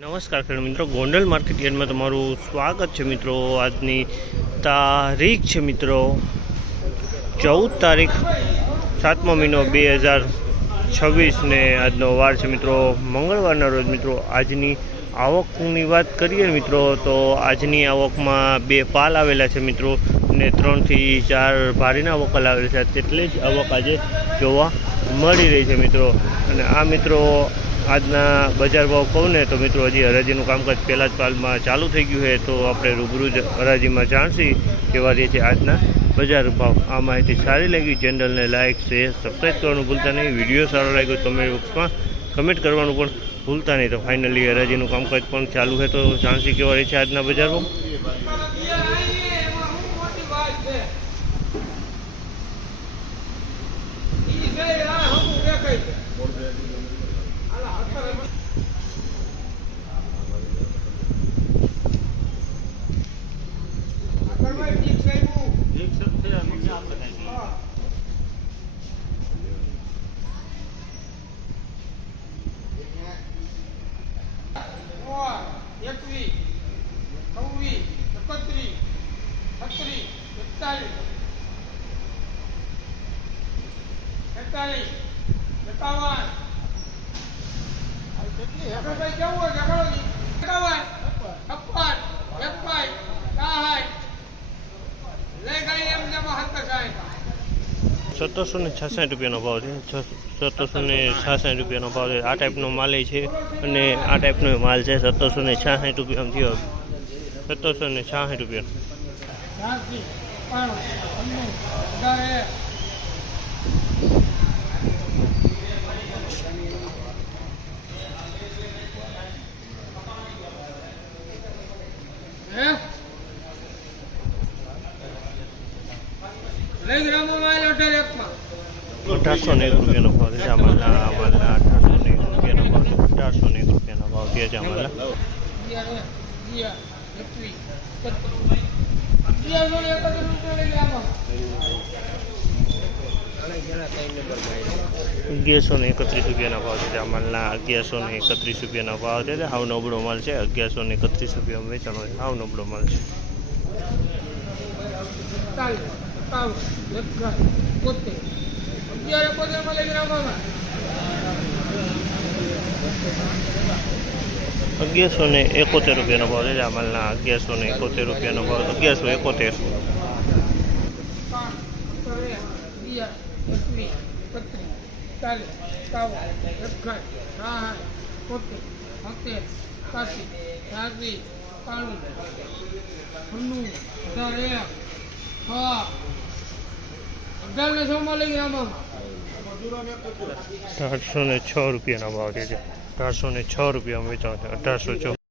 નમસ્કાર ખેડૂત મિત્રો, ગોંડલ માર્કેટ યાર્ડમાં તમારું સ્વાગત છે મિત્રો। આજની તારીખ છે મિત્રો 14 તારીખ 7મો મહિનો 2026 ને આજનો વાર છે મિત્રો મંગળવારના રોજ મિત્રો। આજની આવકની વાત કરીએ મિત્રો તો આજની આવકમાં 2 પાલ આવેલા છે મિત્રો ને 3 થી 4 ભારીના વકલ આવેલા છે। તેટલી જ આવક આજે જોવા મળી રહી છે મિત્રો। અને આ મિત્રો આજના બજાર ભાવ કહું ને તો મિત્રો હજી હરાજીનું કામકાજ પહેલાં જ પાલમાં ચાલુ થઈ ગયું છે, તો આપણે રૂબરૂ જ હરાજીમાં જાણશી કેવા રહે છે આજના બજાર ભાવ। આ માહિતી સારી લાગી ચેનલને લાઇક શેર સબસ્ક્રાઈબ કરવાનું ભૂલતા નહીં। વિડીયો સારો લાગ્યો કમેન્ટ બોક્સમાં કમેન્ટ કરવાનું પણ ભૂલતા નહીં। તો ફાઇનલી હરાજીનું કામકાજ પણ ચાલુ છે, તો જાણશી કેવા રહે છે આજના બજાર ભાવ। ₹1766 ભાવ છે। 1766 રૂપિયાનો ભાવ છે। આ ટાઈપનો માલ છે અને આ ટાઈપનો માલ છે। ₹1766 થયો। 1766 ₹1801 ભાવ છે। આમાલના 1801 ભાવ છે। 1801 ભાવ છે આમાલના। ₹1131 ભાવ છે આમાલના। ₹1131 ભાવ છે। હાવ નબળો માલ છે। ₹1131 વેચાણો છે। હાવ નબળો માલ છે। ₹1171 ભાવ છે આમાલના। ₹1171 ભાવ। 1171 ₹1806 ભાવ છે। ₹1806 વેચાણ છે। 1806